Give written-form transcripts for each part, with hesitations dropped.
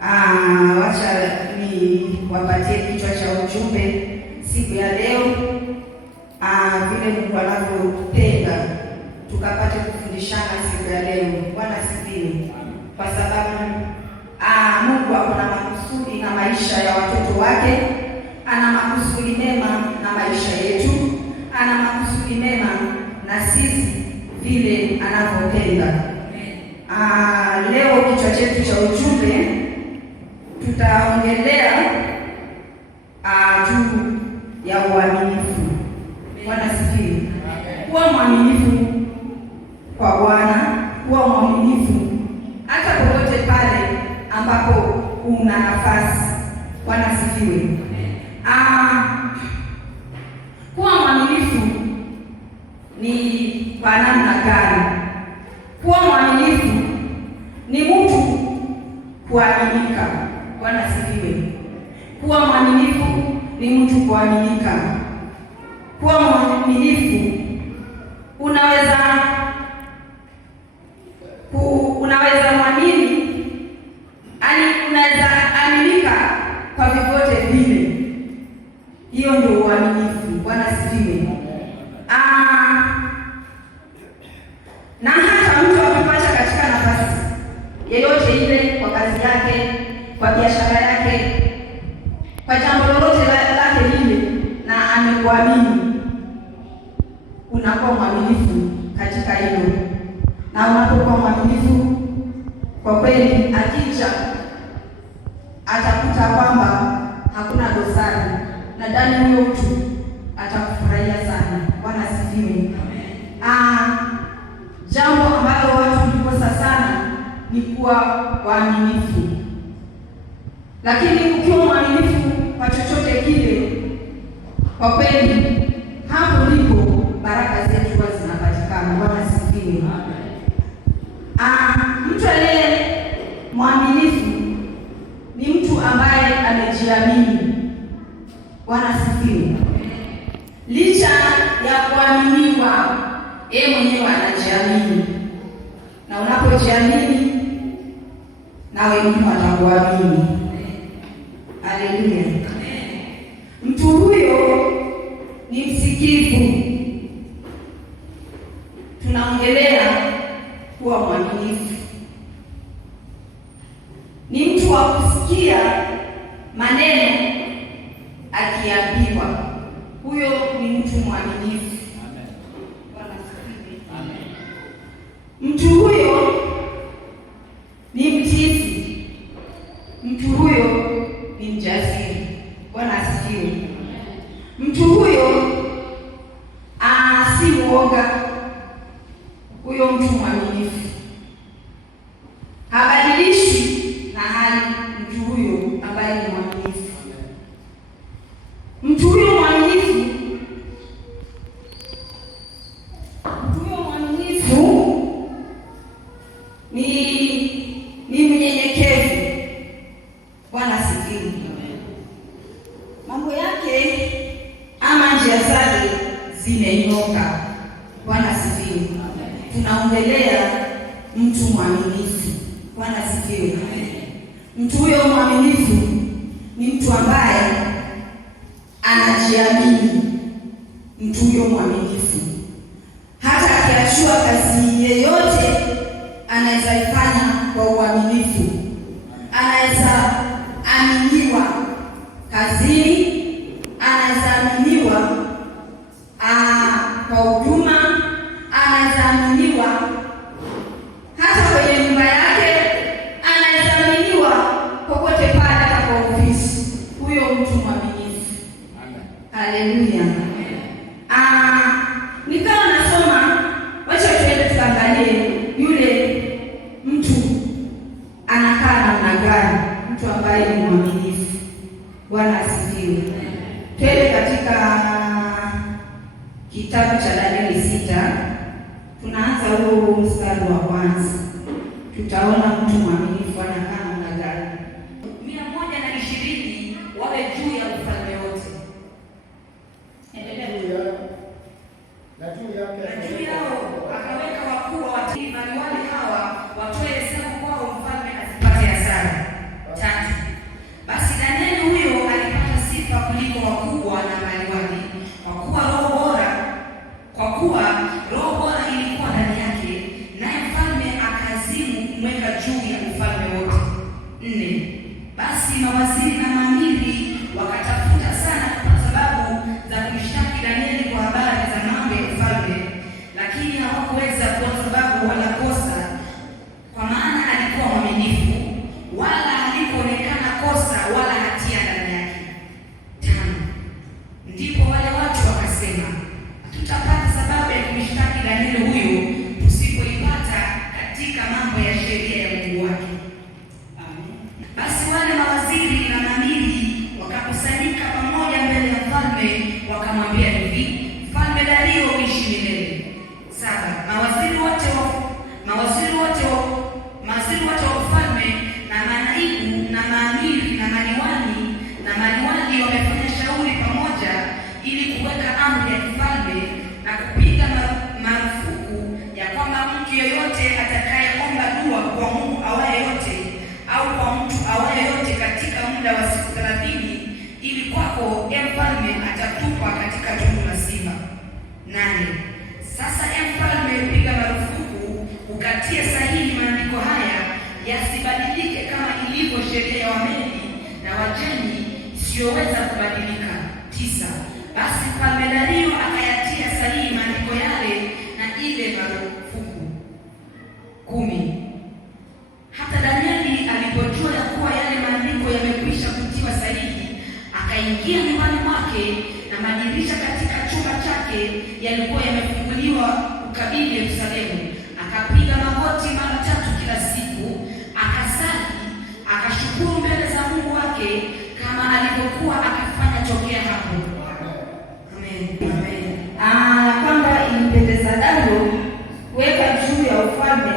Wacha ni wapatie kichwa cha ujumbe siku ya leo, vile Mungu anavyopenda tukapate kufundishana siku ya leo. Bwana asifiwe. Kwa sababu Mungu ako na makusudi na maisha ya watoto wake, ana makusudi mema na maisha yetu, ana makusudi mema na sisi vile anavyopenda. Leo kichwa chetu cha ujumbe tutaongelea juu ya uaminifu. Bwana asifiwe. Kuwa mwaminifu kwa Bwana, kuwa mwaminifu hata popote pale ambapo una nafasi. Bwana asifiwe. Kuwa mwaminifu ni kwa namna gani? Kuwa mwaminifu ni mtu kuaminika. Bwana asifiwe. Kuwa mwaminifu ni mtu kuaminika. Kuwa mwaminifu unaweza mwamini, unaweza aminika kwa vyovyote vile. Hiyo ndio uaminifu. Bwana asifiwe. Na hata mtu akipata katika nafasi yeyote ile, kwa kazi yake, kwa biashara yake, kwa jambo lolote lake lile, na amekuamini, unakuwa mwaminifu katika hilo. Na unapokuwa mwaminifu, kwa kweli akija atakuta kwamba hakuna dosari, na ndani huyo mtu atakufurahia sana. Bwana asifiwe. Jambo ambalo watu hukosa sana ni kuwa waaminifu. Lakini ukiwa mwaminifu kwa chochote kile, kwa kweli hapo ndipo baraka zetu huwa zinapatikana. Bwana asifiwe. Mtu aliye mwaminifu ni mtu ambaye amejiamini. Bwana asifiwe. Licha ya kuaminiwa, yeye mwenyewe anajiamini. Na unapojiamini, na wengine watakuamini. Haleluya. Mtu huyo ni msikivu. Tunaongelea kuwa mwaminifu. Ni mtu wa kusikia maneno akiambiwa. Huyo ni mtu mwaminifu. Mtu huyo ni mtiifu. Mtu huyo ni mjasiri. Bwana asifiwe. Mtu huyo si mwoga. Huyo mtu mwaminifu habadilishi na hali. Mtu huyo ambaye ni mwaminifu, mtu huyo mwaminifu, ni mnyenyekevu. Bwana asifiwe. Mambo yake ama njia zake zimenyoka. Bwana asifiwe. Tunaongelea mtu mwaminifu. Bwana asifiwe. Mtu huyo mwaminifu ni mtu ambaye anajiamini. Mtu huyo mwaminifu hata akiachua kazi yeyote anaweza ifanya kwa uaminifu. Anaweza aminiwa kazini, anaweza aminiwa kwa huduma, anaweza aminiwa hata kwenye nyumba yake, anaweza aminiwa popote pale, hata kwa ofisi. Huyo mtu mwaminifu. Haleluya. Nikawa nasoma, wacha tuende tuangalie yule mtu anakaa namna gani, mtu ambaye ni mwaminifu. Bwana asifiwe. Twende katika kitabu cha Danieli 6. Tunaanza huo mstari wa kwanza. Tutaona mtu mwaminifu anakaa namna gani. 120 wawe juu ya ufalme wote. Endelea. Na juu yao akaweka wakuu wa wale hawa watoe hesabu kwao, mfalme asipate hasara. mawaziri na maamiri wakatafuta sana kwa sababu za kumshtaki Danieli kwa habari za mambo ya ufalme, lakini hawakuweza, kwa sababu wanakosa, kwa maana alikuwa mwaminifu, wala halikuonekana kosa wala hatia ndani yake. 5. Ndipo wale watu wakasema, tutapata sababu ya kumshtaki Danieli huyu tusipoipata katika mambo ya sheria ya Mungu wake. Basi wale mawaziri na maamiri wakakusanyika pamoja mbele ya mfalme, wakamwambia hivi, Mfalme Dario uishi milele. 7. Mawaziri wote wa ufalme na manaibu na maamiri na maliwali wamefanya shauri pamoja ili kuweka amri ya kifalme na kupiga marufuku ya kwamba mtu yeyote atakayeomba dua kwa Mungu awaye yote au kwa mtu awaye yote katika muda wa siku 30, ili kwako mfalme atatupwa katika tundu la simba. 8. Sasa mfalme piga marufuku ukatie sahihi maandiko haya yasibadilike, kama ilivyo sheria ya Wamedi na Wajemi isiyoweza kubadilika. 9. Basi Mfalme Dario akayatia sahihi maandiko yale na ile marufuku. 10. Hata Danieli alipojua ya kuwa yale maandiko yamekwisha kutiwa sahihi, akaingia nyumbani mwake, na madirisha katika chumba chake yalikuwa yamefunguliwa kukabili Yerusalemu. Akapiga magoti mara 3 kila siku, akasali, akashukuru mbele za Mungu wake kama alivyokuwa akifanya tokea hapo. Amen. Amen. Kwamba ilimpendeza Dario kuweka juu ya ufalme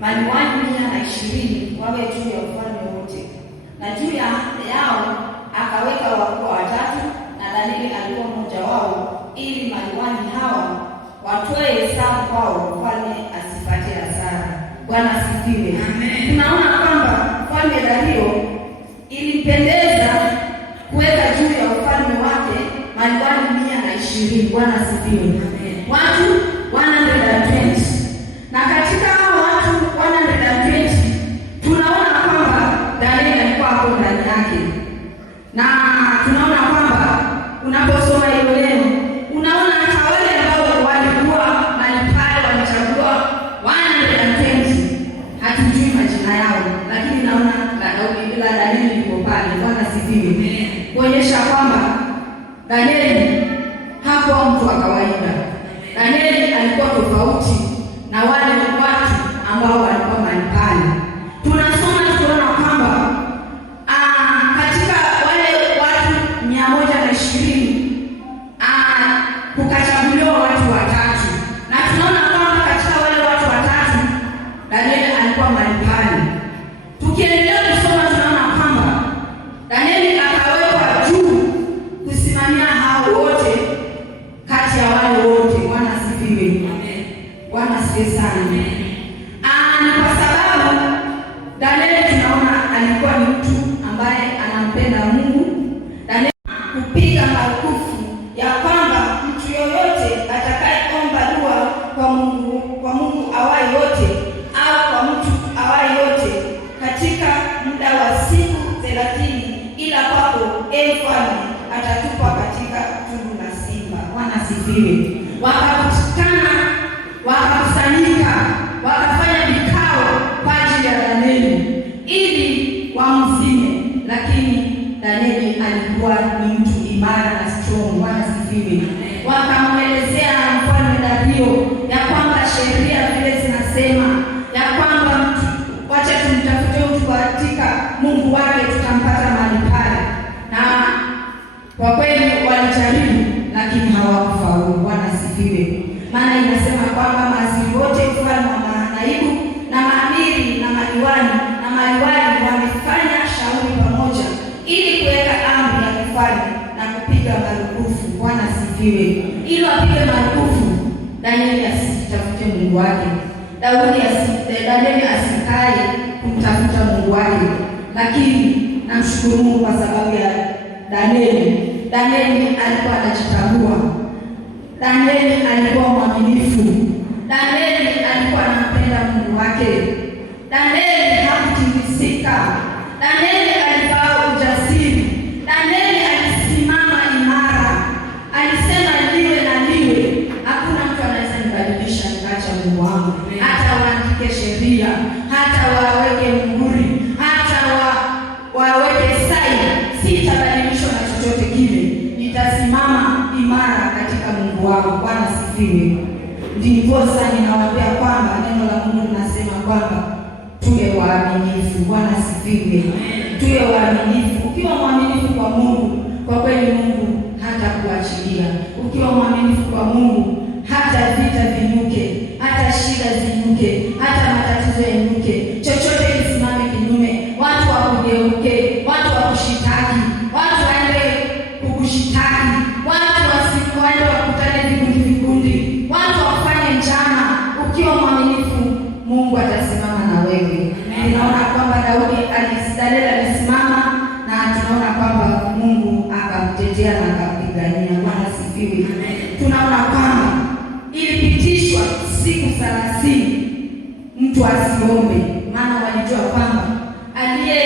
maliwali 120 wawe juu ya ufalme wote, na juu yao akaweka wakuu 3, na Danieli alikuwa mmoja wao, ili maliwali hawa watoe hesabu kwao, mfalme asipate hasara. Bwana asifiwe. Amen. Tunaona kwamba mfalme Dario ilimpendeza kuweka juu ya ufalme wake maliwali 120. Bwana asifiwe. Amen. Watu 120, na katika hao watu 120 tunaona kwamba Danieli alikuwa hapo ndani yake, na tunaona kwamba unaposoma hilo neno unaona hata wale ambao walikuwa malipale walichagua 120 hatujui majina yao, lakini naona la Danieli liko pale. Bwana asifiwe. Kuonyesha kwamba Danieli hakuwa mtu wa kawaida. Danieli alikuwa tofauti na wale watu ambao walikuwa malipale. Tunasoma tunaona kwamba katika wale watu 120 kukachaguliwa watu 3, na tunaona kwamba katika wale watu 3 Danieli alikuwa malipale. Tukiendelea kusoma tunaona kwamba Danieli akawekwa juu kusimamia hao wote kati ya wale wote. Bwana asifiwe. Amen. Bwana asifiwe sana. Ni kwa sababu Danieli tunaona alikuwa ni mtu ambaye anampenda Mungu. Danieli kupiga marufuku ya kwamba mtu yoyote atakayeomba dua kwa Mungu awaye yote au kwa mtu awaye yote katika muda wa siku 30, ila kwako mfalme atatupwa katika tundu la simba. Bwana asifiwe. Wakakusanyika, wakafanya vikao kwa ajili ya Danieli ili wamzime, lakini Danieli alikuwa ni mtu imara na strong. Bwana asifiwe. Wakamwelezea mfalme Dario ya kwamba sheria vile zinasema ya kwamba mtu, wacha tumtafute mtu katika Mungu wake, tutampata mahali pale. Na kwa kweli walijaribu, lakini hawakufaulu. Bwana asifiwe. Maana inasema kwamba mawaziri wote, mfalme na manaibu na maamiri na maliwali wamefanya shauri pamoja ili kuweka amri ya kifalme na kupiga marufuku. Bwana asifiwe. Ili wapige marufuku Danieli asitafute Mungu wake, Danieli asikae kumtafuta Mungu wake. Lakini namshukuru Mungu kwa sababu ya Danieli. Danieli alikuwa anajitambua. Danieli alikuwa mwaminifu. Danieli alikuwa anampenda Mungu wake. Danieli hakutingizika. Danieli alivaa asifiwe. Ndiposa ninawaambia kwamba neno la Mungu linasema kwamba tuwe waaminifu. Bwana asifiwe. Tuwe waaminifu. Ukiwa mwaminifu kwa Mungu, kwa kweli Mungu hata kuachilia. Ukiwa mwaminifu kwa Mungu, hata vita vinuke, hata shida zinuke, hata matatizo yanuke, chochote kisimame kinyume, watu wakugeuke, watu wakushitaki, watu waende kukushitaki, watu waende wakutane vikundi, watu wafanye njama. Ukiwa mwaminifu, Mungu atasimama na wewe. Ninaona kwamba Danieli alisimama na tunaona kwamba Mungu akamtetea na akampigania. Bwana asifiwe. Tunaona kwamba ilipitishwa siku 30 mtu asiombe, maana walijua kwamba aliye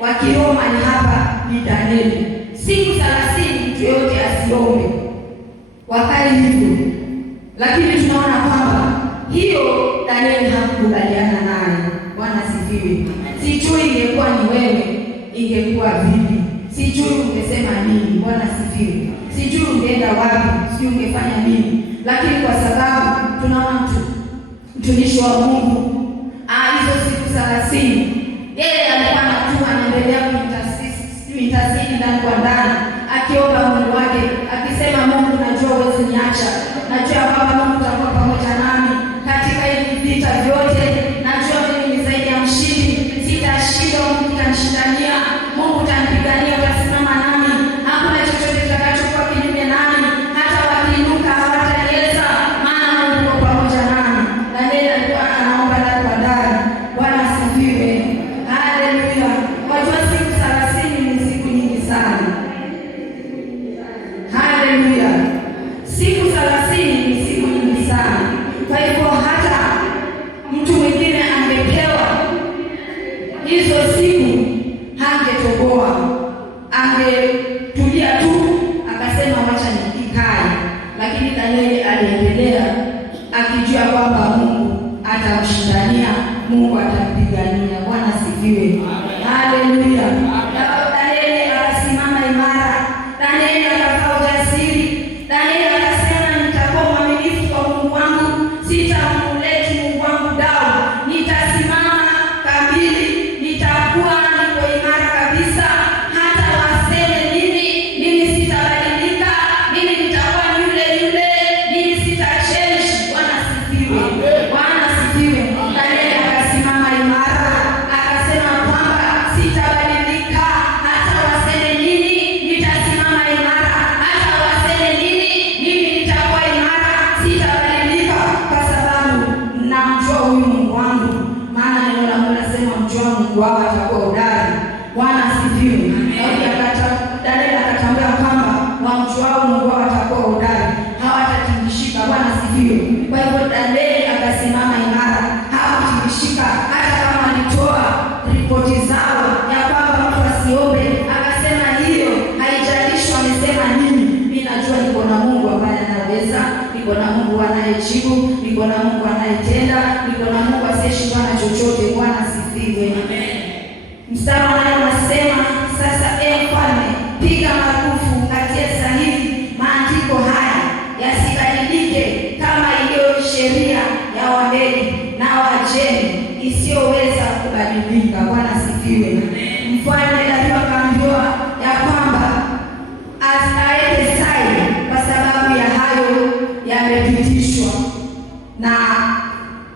wakiomba ni hapa ni Danieli. Siku 30 mtu yote asiombe, wakati hivyo. Lakini tunaona kwamba hiyo Danieli hakukubaliana naye. Bwana asifiwe. Sijui ingekuwa ni wewe ingekuwa vipi, sijui ungesema nini. Bwana asifiwe. Sijui ungeenda wapi, sijui ungefanya nini, lakini kwa sababu tunaona mtumishi wa Mungu hizo siku 30 yeye alikuwa anatuma, anaendelea kuintasidi ndani kwa ndani, akiomba Mungu wake, akisema Mungu, najua huwezi niacha, najua kwamba Mungu utakuwa pamoja nami katika hivi vita vyote, najua mimi ni zaidi ya mshindi, sitashinda, Mungu utanishindania, Mungu utanipigania, utasimama nami, hakuna chochote kitakachokuwa kinyume nami, hata wakiinuka hawataniweza, maana Mungu yuko pamoja nami. Danieli alikuwa anaomba ndani kwa ndani. Bwana asifiwe. Haleluya. Wajua siku 30 ni siku nyingi sana. Haleluya. Siku 30 ni siku nyingi sana. Kwa hivyo hata mtu mwingine angepewa hizo siku hangetoboa, angetulia tu akasema wacha nikae. Lakini Danieli aliendelea akijua kwamba Mungu atamshindania, Mungu atampigania. Bwana asifiwe. Haleluya. Danieli akasimama imara, Danieli akakaa ujasiri, Danieli akasema nitakuwa mwaminifu kwa Mungu wangu, sitamleti Mungu wangu down, nitasimama kamili, nitakuwa niko imara kabisa, hata waseme nini, mimi sitabadilika, mimi nitakuwa yule yule, mimi sitachange. Bwana asifiwe. Bwana asifiwe. Danieli akasimama imara, akasema kwamba sitabadilika, hata waseme nini, nitasimama imara, hata waseme nini, mimi nitakuwa imara, sitabadilika, kwa sababu namjua huyu Mungu wangu. Maana neno la Mungu linasema mjua Mungu wako atakuwa hodari. Bwana asifiwe. Danieli akatambua kwamba wamjuao Mungu wao atakuwa hodari, hawatatingishika. Bwana asifiwe. Kwa hivyo Danieli akasimama imara, hawakutingishika. Hata kama walitoa ripoti zao ya kwamba watu wasiombe, akasema hiyo haijalishi wamesema nini, mimi najua niko na Mungu ambaye anaweza, niko na Mungu anayejibu, niko na Mungu anayetenda, niko na Mungu asiyeshindwa na chochote. Bwana asifiwe. Mstari wa 8 unasema, sasa mfalme, piga marufuku ukatie sahihi maandiko haya yasibadilike, kama iliyo sheria ya Wamedi na Wajemi isiyoweza kubadilika. Bwana asifiwe. Mfalme Dario akaambiwa ya kwamba aende sahihi, kwa sababu ya hayo yamepitishwa, na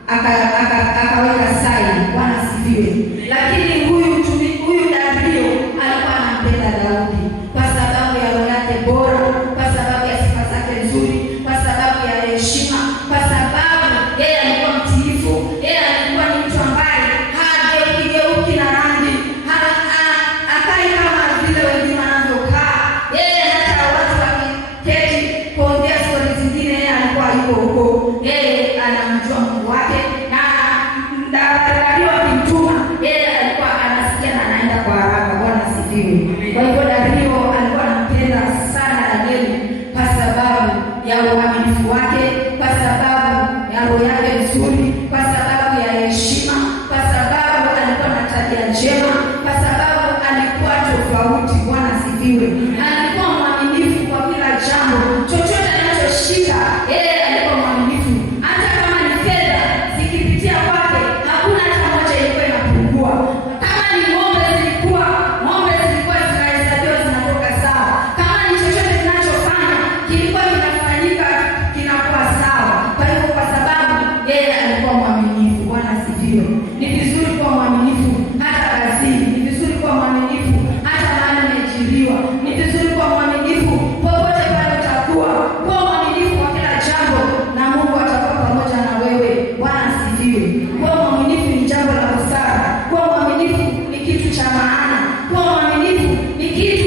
akaweka sahihi. Bwana asifiwe. Lakini huyu cha maana. Kuwa mwaminifu ni kitu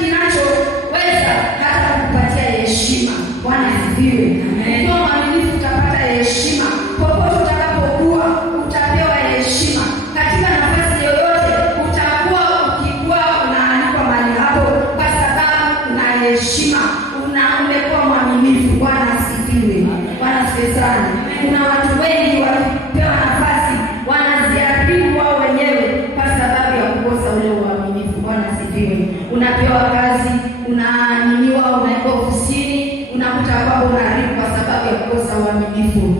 kinachoweza hata kukupatia heshima. Bwana asifiwe. Kuwa mwaminifu utapata heshima. Popote utakapokuwa utapewa heshima. Katika nafasi yoyote utakuwa ukikuwa unaanikwa mahali hapo kwa sababu una heshima. Umekuwa mwaminifu. Bwana asifiwe. Bwana asifiwe sana. Kuna watu wengi wakipewa nafasi wanaziharibu wao wenyewe kwa sababu ya kukosa ule uaminifu. Bwana asifiwe. Unapewa kazi, unaaminiwa, unaenda ofisini, unakuta kwamba unaharibu kwa sababu ya kukosa uaminifu.